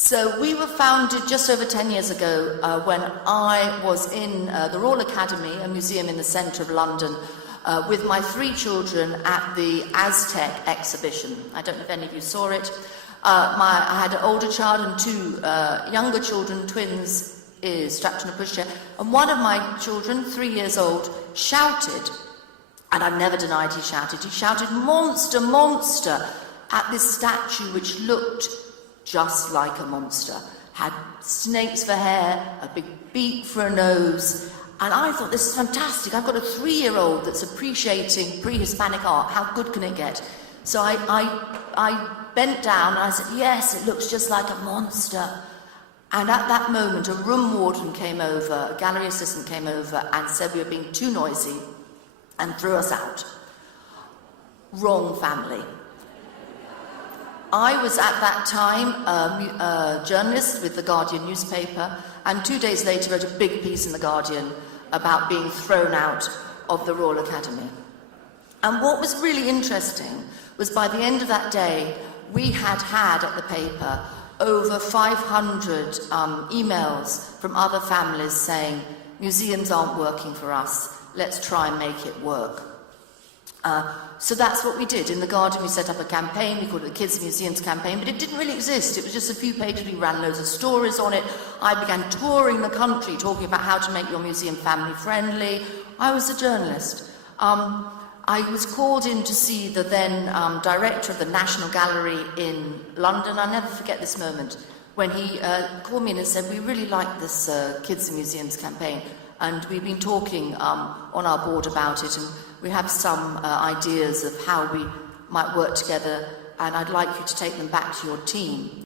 So we were founded just over 10 years ago when I was in the Royal Academy, a museum in the centre of London, with my 3 children at the Aztec exhibition. I don't know if any of you saw it. I had an older child and 2 younger children, twins, strapped in a pushchair. And one of my children, 3 years old, shouted, and I've never denied he shouted, "Monster, monster," at this statue which looked just like a monster. Had snakes for hair, a big beak for a nose, and I thought, this is fantastic. I've got a 3-year-old that's appreciating pre-Hispanic art. How good can it get? So I bent down and I said, yes, it looks just like a monster. And at that moment, a room warden came over, a gallery assistant came over and said we were being too noisy and threw us out. Wrong family. I was at that time a journalist with the Guardian newspaper, and 2 days later wrote a big piece in the Guardian about being thrown out of the Royal Academy. And what was really interesting was by the end of that day, we had at the paper over 500 emails from other families saying, museums aren't working for us, let's try and make it work. So that's what we did. In The Guardian, we set up a campaign, we called it the Kids Museums campaign, but it didn't really exist. It was just a few pages, we ran loads of stories on it. I began touring the country, talking about how to make your museum family-friendly. I was a journalist. I was called in to see the then director of the National Gallery in London. I'll never forget this moment, when he called me in and said, we really like this Kids and Museums campaign, and we've been talking on our board about it, and we have some ideas of how we might work together, and I'd like you to take them back to your team.